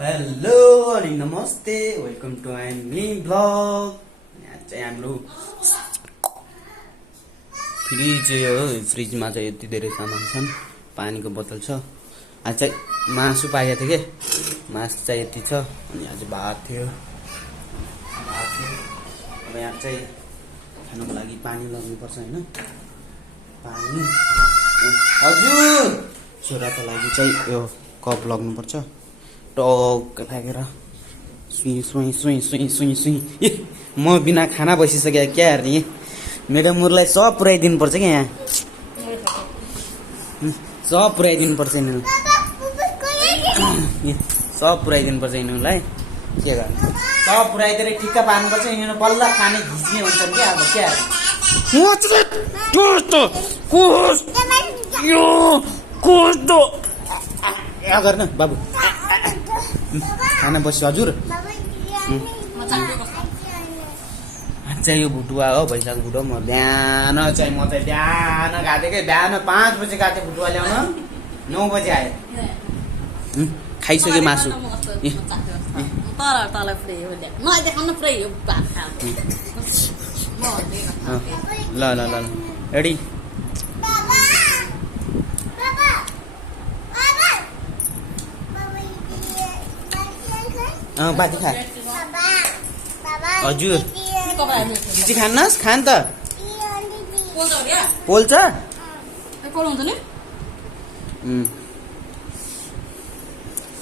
Hello अनि नमस्ते welcome to my new blog. यहाँ चाहिँ हाम्रो फ्रिज हो। फ्रिजमा चाहिँ यति धेरै सामान छन्। पानीको बोतल छ। आज चाहिँ मासु पाकेको थियो के, मासु चाहिँ यति छ। अनि आज भात थियो। अब यहाँ चाहिँ खानुको लागि पानी लग्नुपर्छ होइन। पानी हजुर छोराको लागि चाहिँ यो कप लग्नुपर्छ। टक्क फ्याँकेर सुई सुई सुई सुई सुई सुई। ए म बिना खाना बसिसके क्या हेर्ने मेरो मुरलाई सब पुऱ्याइदिनु पर्छ क्या। यहाँ सब पुऱ्याइदिनु पर्छ यिनीहरू, सब पुऱ्याइदिनु पर्छ यिनीहरूलाई। के गर्नु, सब पुऱ्याइदिएर ठिक्क पार्नुपर्छ। यिनीहरू बल्ल खाने घिच्ने हुन्छ क्या। अब क्या गर्न बाबु खाना बस्यो हजुर। चाहिँ यो भुटुवा हो, भैँसाको भुटो। म बिहान चाहिँ म चाहिँ बिहान गएको थिएँ कि, बिहान 5 बजे गएको थिएँ भुटुवा ल्याउन, 9 बजे आयो। खाइसक्यो मासु। ल ल ल रेडी। बाटी खा हजुर। चिची खान्नस्, खान त पोल्छ।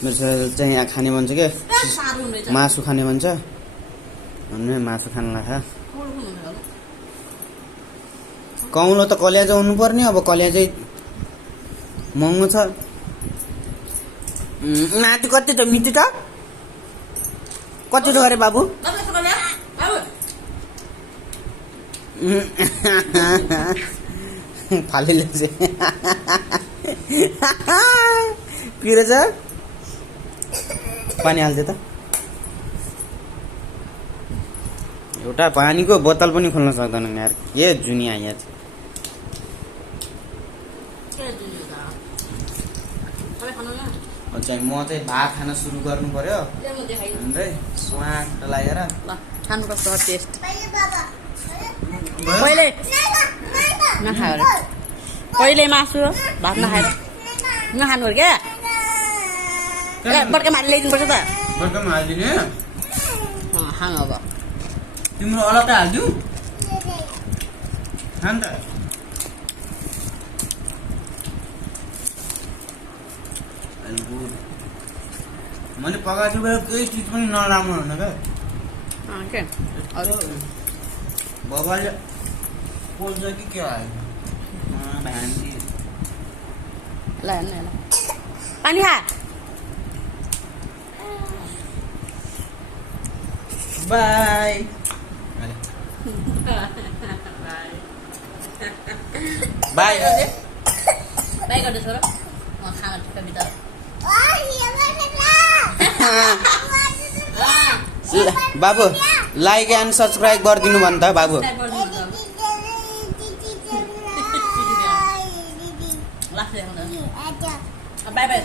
मेरो छोराले चाहिँ यहाँ खाने भन्छ क्या, मासु खाने भन्छ। भन्नु मासु खान लाग्छ। कौलो त कलिया हुनु पर्ने। अब कलिया चाहिँ महँगो छ। माथि कति त मिति त कति त गरे बाबु? फालिले पिरो छ। पानी हाल्छ त। एउटा पानीको बोतल पनि खोल्न सक्दैन यार। के जुनिया यहाँ चाहिँ। म चाहिँ भात खान सुरु गर्नु पर्यो। स्वाट लागेर खानुपर्छ टेस्ट। पहिले नखाएर पहिले मासु र भात नखाएर नखानु पर्यो क्या। बड्का माली ल्याइदिनुपर्छ त। बड्कामा हालिदिने खानु अब तिम्रो अलग्गै हालिदिउ खान त। मैले पकाएको बेला केही चिज पनि नराम्रो हुन क्या। बाबाले पोल्छ कि के आयो भ्यान्सी। ल पानी खा। बाई बाई बाई गर्दै छोरो। म खाना ठिक्क बिता बाबु लाइक एन्ड सब्सक्राइब गरिदिनु भन् त बाबु। By by.